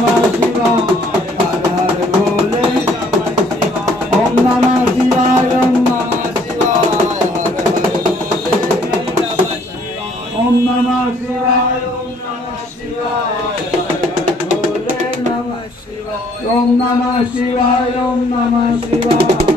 नमः शिवाय हर हर भोले ओम नमः शिवाय ओम नमः शिवाय हर हर भोले ओम नमः शिवाय ओम नमः शिवाय हर हर भोले नमः शिवाय ओम नमः शिवाय ओम नमः शिवाय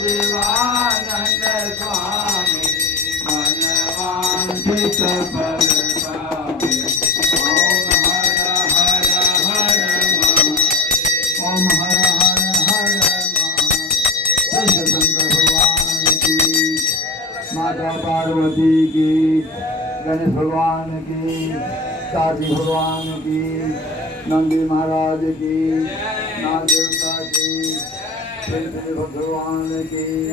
शिवानंद स्वामी मनवांछित फल पावे। ओम हर हर हर महा ओम हर हर हर महा। शंकर भगवान की, माता पार्वती की, गणेश भगवान की, काशी भगवान की, नंदी महाराज की, नाग देवता की, श्री भगवान की।